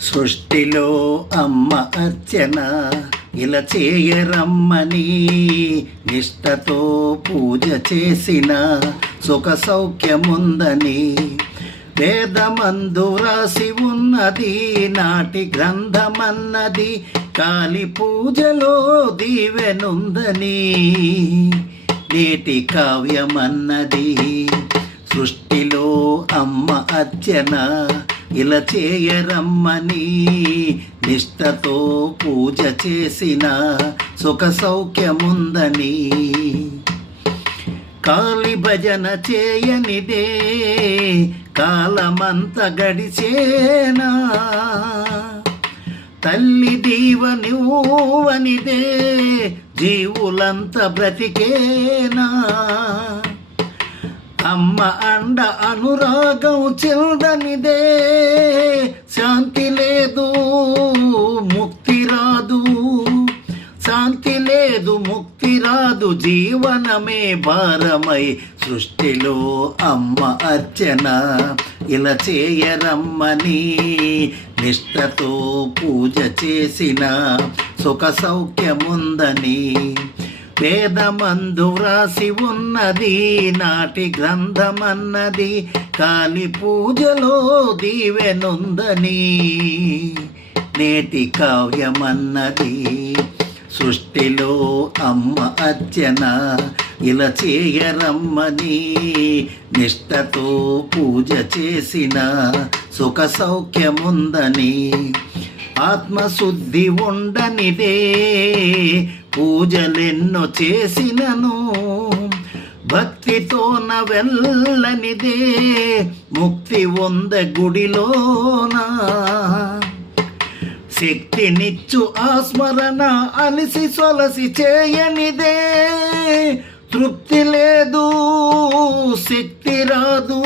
సృష్టిలో అమ్మ అర్చన ఇలా చేయరమ్మని నిష్టతో పూజ చేసిన సుఖ సౌఖ్యముందని వేదమందు వ్రాసి ఉన్నది నాటి గ్రంథమన్నది కాలి పూజలో దీవెనుందని నేటి కావ్యమన్నది సృష్టిలో అమ్మ అర్చన ఇలా చేయరమ్మని నిష్టతో పూజ చేసిన సుఖ సౌఖ్యముందని కాలి భజన చేయనిదే కాలమంత గడిచేనా తల్లి దీవనివ్వనిదే జీవులంత బ్రతికేనా అమ్మ అండ అనురాగం చెందనిదే శాంతి లేదు ముక్తి రాదు శాంతి లేదు ముక్తి రాదు జీవనమే భారమై సృష్టిలో అమ్మ అర్చన ఇలా చేయరమ్మని నిష్టతో పూజ చేసిన సుఖ సౌఖ్యముందని వేదమందు వ్రాసి ఉన్నది నాటి గ్రంథమన్నది కాలి పూజలో దీవెనుందని నేటి కావ్యమన్నది సృష్టిలో అమ్మ అర్చన ఇలా చేయరమ్మని నిష్టతో పూజ చేసిన సుఖ సౌఖ్యముందని ఆత్మశుద్ధి ఉండనిదే పూజలెన్నో చేసినను భక్తితోన వెళ్ళనిదే ముక్తి ఉంద గుడిలోనా శక్తినిచ్చు ఆస్మరణ అలిసి సొలసి చేయనిదే తృప్తి లేదు శక్తి రాదు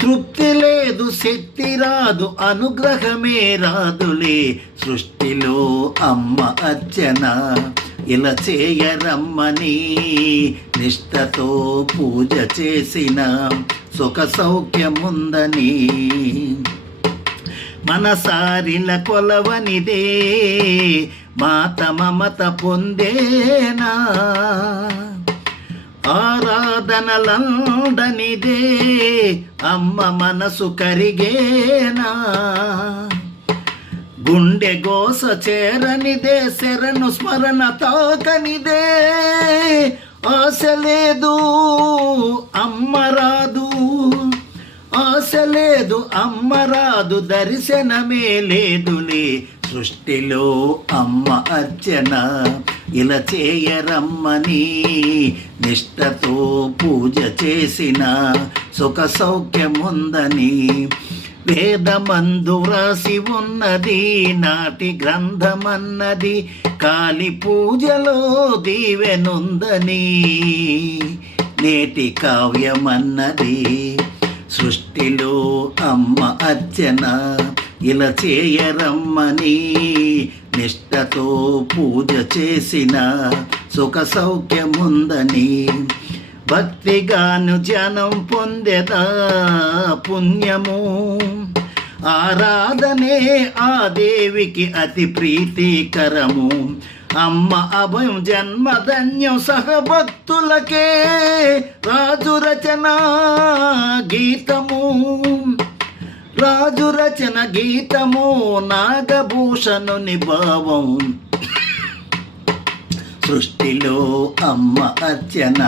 తృప్తి లేదు శక్తి రాదు అనుగ్రహమే రాదులే సృష్టిలో అమ్మ అర్చన ఇలా చేయరమ్మని నిష్టతో పూజ చేసిన సుఖ సౌఖ్యముందని మనసారిల కొలవనిదే మాత మమత పొందేనా ఆరాధనలందనిదే అమ్మ మనసు కరిగేనా గుండె గోస చేరనిదే శరణు స్మరణ తాకనిదే ఆశ లేదు అమ్మ రాదు ఆశ లేదు అమ్మ రాదు దర్శనమే లేదులే సృష్టిలో అమ్మ అర్చన ఇలా చేయరమ్మని నిష్టతో పూజ చేసిన సుఖ సౌఖ్యముందని వేదమందు వ్రాసి ఉన్నది నాటి గ్రంథమన్నది కాలి పూజలో దీవెనుందని నేటి కావ్యమన్నది సృష్టిలో అమ్మ అర్చన ఇలా చేయరమ్మని నిష్టతో పూజ చేసిన సుఖ సౌఖ్యముందని భక్తిగాను జనం పొందెదా పుణ్యము ఆరాధనే ఆ దేవికి అతి ప్రీతికరము అమ్మ అభయం జన్మధన్యం సహభక్తులకే రాజు రచన గీతము రాజు రచన గీతము నాగభూషణుని భావం సృష్టిలో అమ్మ అర్చన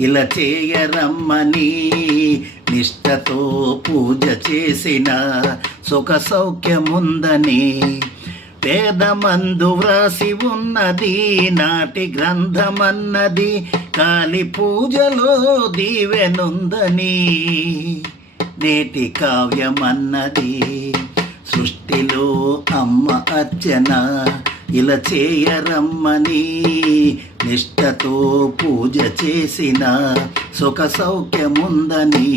ఇలా చేయరమ్మని నిష్టతో పూజ చేసిన సుఖ సౌఖ్యముందని వేదమందు వ్రాసి ఉన్నది నాటి గ్రంథమన్నది కాలి పూజలో దీవెనుందని నేటి కావ్యమన్నది సృష్టిలో అమ్మ అర్చన ఇలా చేయరమ్మని నిష్టతో పూజ చేసిన సుఖ సౌఖ్యముందని